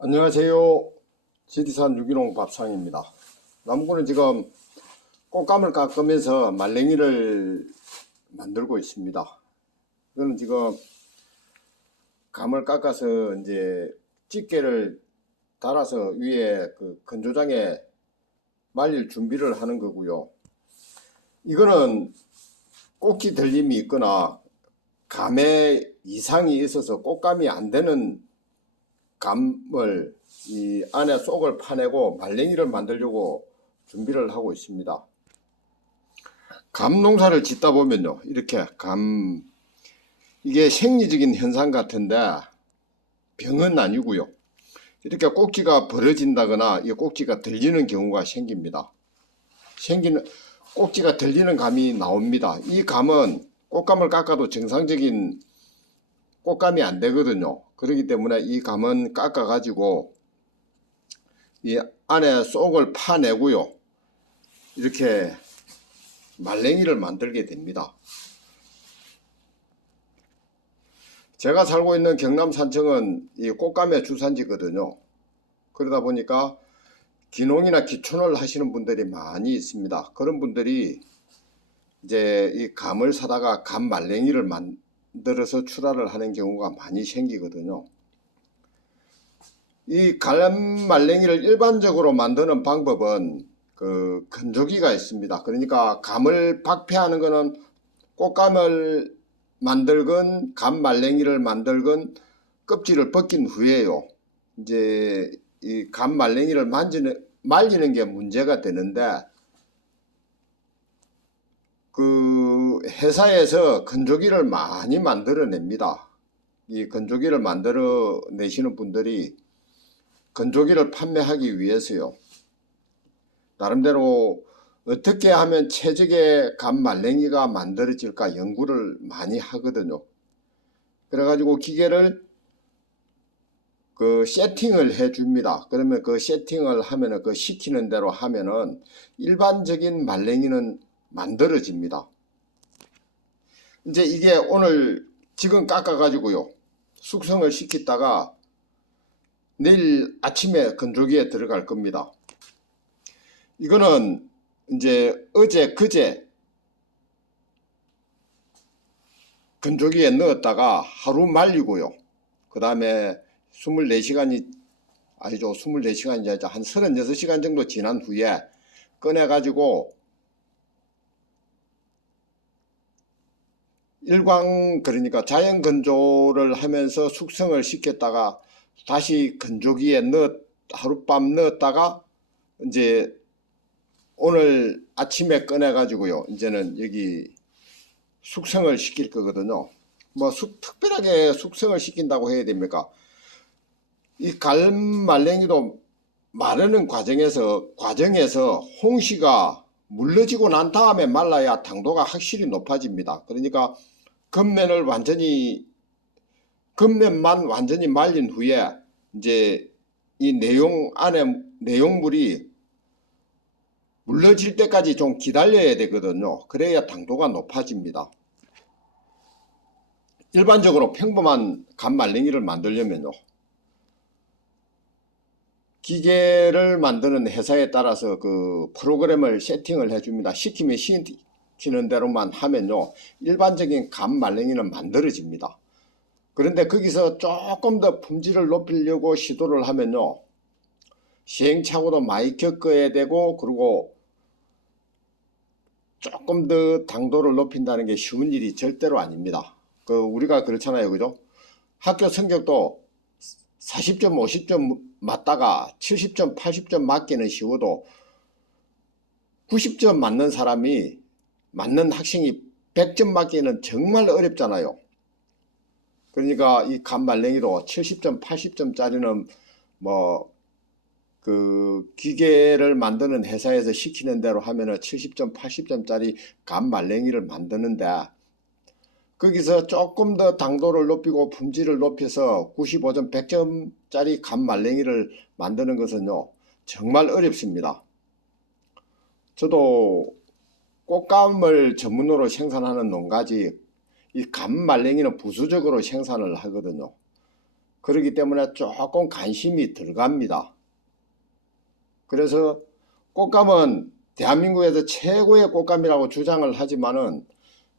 안녕하세요. 지리산 유기농 밥상입니다. 나무꾼은 지금 꽃감을 깎으면서 말랭이를 만들고 있습니다. 이거는 지금 감을 깎아서 이제 집게를 달아서 위에 그 건조장에 말릴 준비를 하는 거고요. 이거는 꼭지 들림이 있거나 감에 이상이 있어서 꽃감이 안 되는 감을 이 안에 속을 파내고 말랭이를 만들려고 준비를 하고 있습니다. 감 농사를 짓다 보면요, 이렇게 이게 생리적인 현상 같은데 병은 아니고요. 이렇게 꼭지가 벌어진다거나 이 꼭지가 들리는 경우가 생깁니다. 꼭지가 들리는 감이 나옵니다. 이 감은 꽃감을 깎아도 정상적인 꽃감이 안 되거든요. 그렇기 때문에 이 감은 깎아 가지고 이 안에 속을 파내고요, 이렇게 말랭이를 만들게 됩니다. 제가 살고 있는 경남 산청은 이 꽃감의 주산지거든요. 그러다 보니까 기농이나 기촌을 하시는 분들이 많이 있습니다. 그런 분들이 이제 이 감을 사다가 감 말랭이를 만들어서 출하를 하는 경우가 많이 생기거든요. 이 감 말랭이를 일반적으로 만드는 방법은 그 건조기가 있습니다. 그러니까 감을 박폐하는 거는 꽃감을 만들건 감 말랭이를 만들건 껍질을 벗긴 후에요, 이제 이 감 말랭이를 말리는 게 문제가 되는데, 그 회사에서 건조기를 많이 만들어냅니다. 이 건조기를 만들어 내시는 분들이 건조기를 판매하기 위해서요, 나름대로 어떻게 하면 최적의 감 말랭이가 만들어질까 연구를 많이 하거든요. 그래가지고 기계를 그 세팅을 해 줍니다. 그러면 그 세팅을 하면은, 그 시키는 대로 하면은 일반적인 말랭이는 만들어집니다. 이제 이게 오늘 지금 깎아 가지고요, 숙성을 시켰다가 내일 아침에 건조기에 들어갈 겁니다. 이거는 이제 어제 그제 건조기에 넣었다가 하루 말리고요, 그 다음에 24시간이 아니죠, 24시간이 아니죠, 한 36시간 정도 지난 후에 꺼내 가지고 일광, 그러니까 자연 건조를 하면서 숙성을 시켰다가 다시 건조기에 하룻밤 넣었다가 이제 오늘 아침에 꺼내 가지고요, 이제는 여기 숙성을 시킬 거거든요. 뭐 특별하게 숙성을 시킨다고 해야 됩니까? 이 감 말랭이도 마르는 과정에서 홍시가 물러지고 난 다음에 말라야 당도가 확실히 높아집니다. 그러니까 겉면만 완전히 말린 후에 이제 이 내용물이 물러질 때까지 좀 기다려야 되거든요. 그래야 당도가 높아집니다. 일반적으로 평범한 감 말랭이를 만들려면요, 기계를 만드는 회사에 따라서 그 프로그램을 세팅을 해줍니다. 시키는 대로만 하면요, 일반적인 감 말랭이는 만들어집니다. 그런데 거기서 조금 더 품질을 높이려고 시도를 하면요, 시행착오도 많이 겪어야 되고, 그리고 조금 더 당도를 높인다는 게 쉬운 일이 절대로 아닙니다. 우리가 그렇잖아요, 그죠? 학교 성적도 40점, 50점 맞다가 70점, 80점 맞기는 쉬워도 90점 맞는 학생이 100점 맞기는 정말 어렵잖아요. 그러니까 이 감 말랭이도 70점, 80점짜리는 그 기계를 만드는 회사에서 시키는 대로 하면은 70점, 80점짜리 감 말랭이를 만드는데, 거기서 조금 더 당도를 높이고 품질을 높여서 95점, 100점짜리 감 말랭이를 만드는 것은요, 정말 어렵습니다. 저도 꽃감을 전문으로 생산하는 농가지 이 감 말랭이는 부수적으로 생산을 하거든요. 그렇기 때문에 조금 관심이 들어갑니다. 그래서 꽃감은 대한민국에서 최고의 꽃감이라고 주장을 하지만은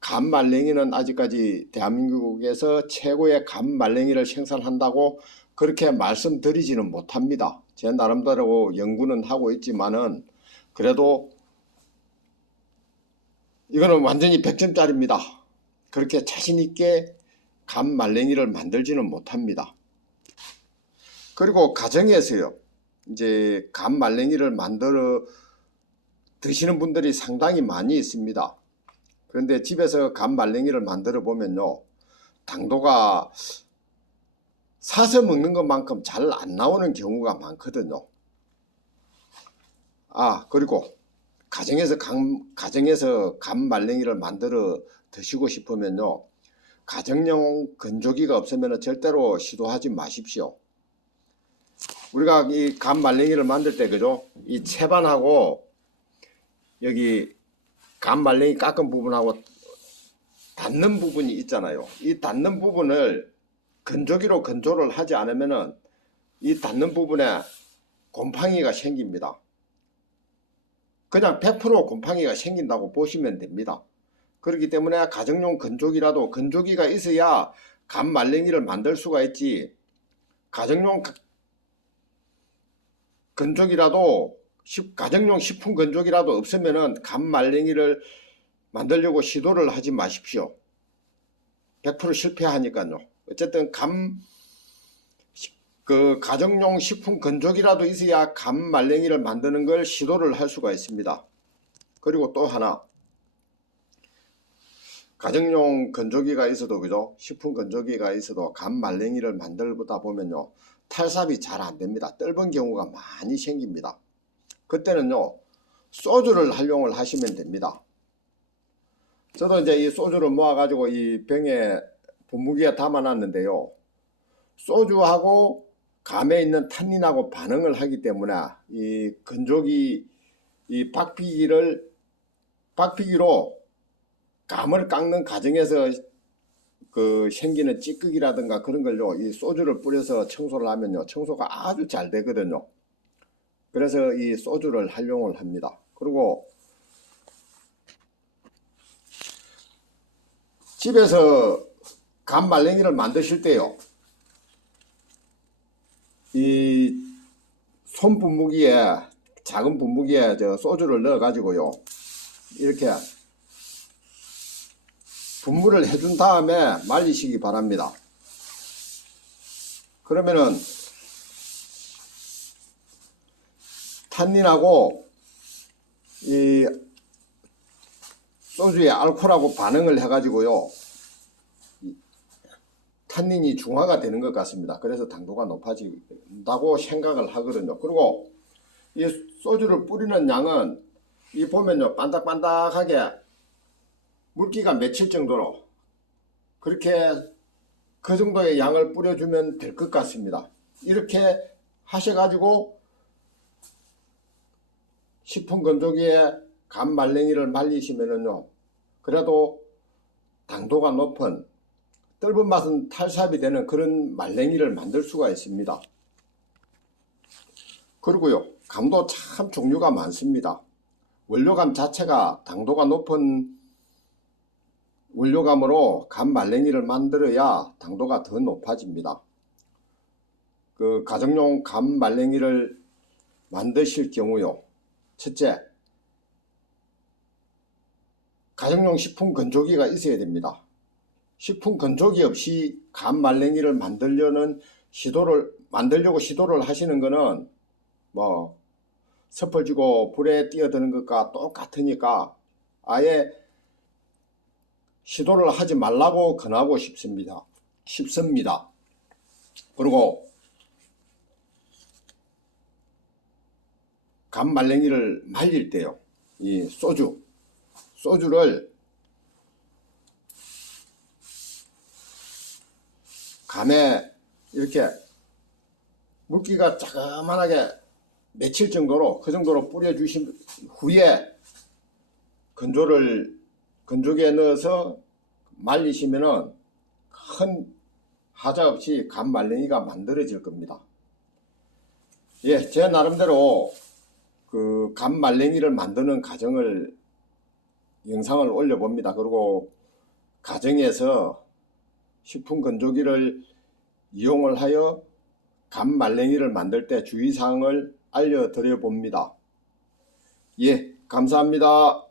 감말랭이는 아직까지 대한민국에서 최고의 감말랭이를 생산한다고 그렇게 말씀드리지는 못합니다. 제 나름대로 연구는 하고 있지만은 그래도 이거는 완전히 100점짜리입니다. 그렇게 자신있게 감말랭이를 만들지는 못합니다. 그리고 가정에서요, 이제 감말랭이를 만들어 드시는 분들이 상당히 많이 있습니다. 그런데 집에서 감말랭이를 만들어 보면요, 당도가 사서 먹는 것만큼 잘 안 나오는 경우가 많거든요. 그리고 가정에서 감말랭이를 만들어 드시고 싶으면요, 가정용 건조기가 없으면 절대로 시도하지 마십시오. 우리가 이 감말랭이를 만들 때, 그죠? 이 채반하고 여기 감말랭이 깎은 부분하고 닿는 부분이 있잖아요. 이 닿는 부분을 건조기로 건조를 하지 않으면은 이 닿는 부분에 곰팡이가 생깁니다. 그냥 100% 곰팡이가 생긴다고 보시면 됩니다. 그렇기 때문에 가정용 건조기라도 건조기가 있어야 감말랭이를 만들 수가 있지, 가정용 건조기라도 가정용 식품 건조기라도 없으면은 감말랭이를 만들려고 시도를 하지 마십시오. 100% 실패하니까요. 어쨌든 가정용 식품 건조기라도 있어야 감말랭이를 만드는 걸 시도를 할 수가 있습니다. 그리고 또 하나, 가정용 건조기가 있어도, 그죠? 식품 건조기가 있어도 감말랭이를 만들다 보면요, 탈삽이 잘 안됩니다. 떫은 경우가 많이 생깁니다. 그때는요, 소주를 활용을 하시면 됩니다. 저도 이제 이 소주를 모아가지고 이 병에 분무기에 담아놨는데요, 소주하고 감에 있는 탄닌하고 반응을 하기 때문에 이 건조기, 이 박피기로 감을 깎는 과정에서 생기는 찌꺼기라든가 그런 걸요, 이 소주를 뿌려서 청소를 하면요, 청소가 아주 잘 되거든요. 그래서 이 소주를 활용을 합니다. 그리고 집에서 감말랭이를 만드실 때요, 이 손분무기에, 작은 분무기에 소주를 넣어 가지고요, 이렇게 분무를 해준 다음에 말리시기 바랍니다. 그러면은 탄닌하고 이 소주의 알코올하고 반응을 해가지고요, 탄닌이 중화가 되는 것 같습니다. 그래서 당도가 높아진다고 생각을 하거든요. 그리고 이 소주를 뿌리는 양은 이 보면요, 반딱반딱하게 물기가 맺힐 정도로 그렇게 그 정도의 양을 뿌려주면 될 것 같습니다. 이렇게 하셔가지고 식품 건조기에 감말랭이를 말리시면은요, 그래도 당도가 높은 떫은 맛은 탈삽이 되는 그런 말랭이를 만들 수가 있습니다. 그리고요, 감도 참 종류가 많습니다. 원료감 자체가 당도가 높은 원료감으로 감말랭이를 만들어야 당도가 더 높아집니다. 그 가정용 감말랭이를 만드실 경우요, 첫째, 가정용 식품 건조기가 있어야 됩니다. 식품 건조기 없이 감말랭이를 만들려고 시도를 하시는 거는 뭐 섣을 쥐고 불에 뛰어드는 것과 똑같으니까 아예 시도를 하지 말라고 권하고 싶습니다. 그리고 감말랭이를 말릴 때요, 이 소주를 감에 이렇게 물기가 자그만하게 맺힐 정도로, 그 정도로 뿌려주신 후에 건조기에 넣어서 말리시면은 하자없이 감 말랭이가 만들어질 겁니다. 예, 제 나름대로 그 감 말랭이를 만드는 과정을 영상을 올려봅니다. 그리고 가정에서 식품 건조기를 이용을 하여 감 말랭이를 만들 때 주의사항을 알려드려 봅니다. 예, 감사합니다.